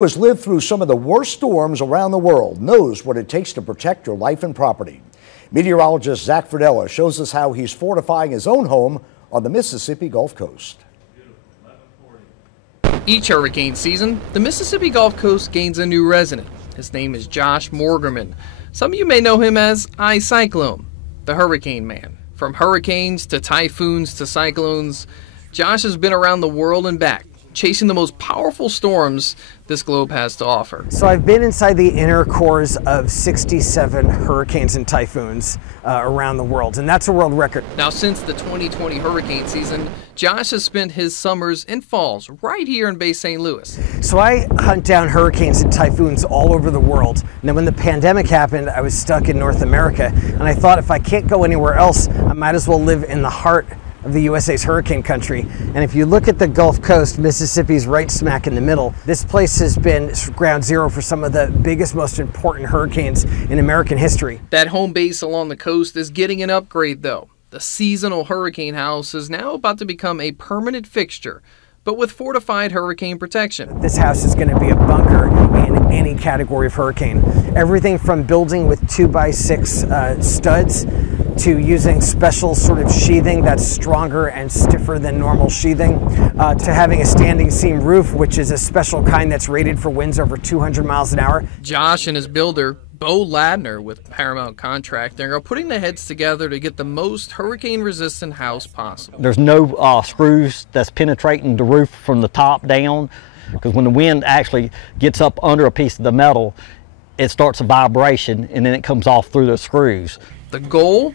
Who has lived through some of the worst storms around the world knows what it takes to protect your life and property. Meteorologist Zach Fredella shows us how he's fortifying his own home on the Mississippi Gulf Coast. Each hurricane season, the Mississippi Gulf Coast gains a new resident. His name is Josh Morgerman. Some of you may know him as I-Cyclone, the Hurricane Man. From hurricanes to typhoons to cyclones, Josh has been around the world and back, chasing the most powerful storms this globe has to offer. So I've been inside the inner cores of 67 hurricanes and typhoons around the world, and that's a world record. Now, since the 2020 hurricane season, Josh has spent his summers and falls right here in Bay St. Louis. So I hunt down hurricanes and typhoons all over the world. Now, when the pandemic happened, I was stuck in North America, and I thought if I can't go anywhere else, I might as well live in the heart of the USA's hurricane country. And if you look at the Gulf Coast, Mississippi's right smack in the middle. This place has been ground zero for some of the biggest, most important hurricanes in American history. That home base along the coast is getting an upgrade, though. The seasonal hurricane house is now about to become a permanent fixture, but with fortified hurricane protection. This house is going to be a bunker in any category of hurricane. Everything from building with 2x6 studs to using special sort of sheathing that's stronger and stiffer than normal sheathing, to having a standing seam roof, which is a special kind that's rated for winds over 200 miles an hour. Josh and his builder, Bo Ladner with Paramount Contracting, are putting their heads together to get the most hurricane-resistant house possible. There's no screws that's penetrating the roof from the top down, because when the wind actually gets up under a piece of the metal, it starts a vibration and then it comes off through the screws. The goal?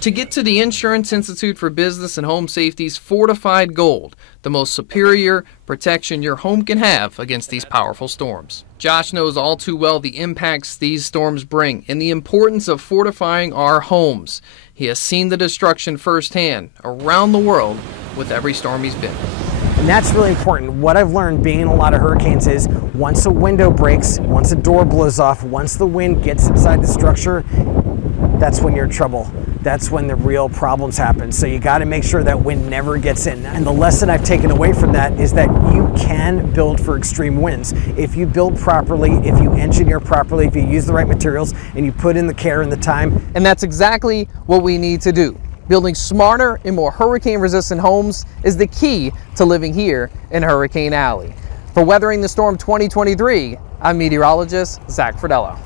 To get to the Insurance Institute for Business and Home Safety's Fortified Gold, the most superior protection your home can have against these powerful storms. Josh knows all too well the impacts these storms bring and the importance of fortifying our homes. He has seen the destruction firsthand around the world with every storm he's been. And that's really important. What I've learned being in a lot of hurricanes is once a window breaks, once a door blows off, once the wind gets inside the structure, that's when you're in trouble. That's when the real problems happen. So you got to make sure that wind never gets in. And the lesson I've taken away from that is that you can build for extreme winds. If you build properly, if you engineer properly, if you use the right materials, and you put in the care and the time. And that's exactly what we need to do. Building smarter and more hurricane-resistant homes is the key to living here in Hurricane Alley. For Weathering the Storm 2023, I'm meteorologist Zach Fredella.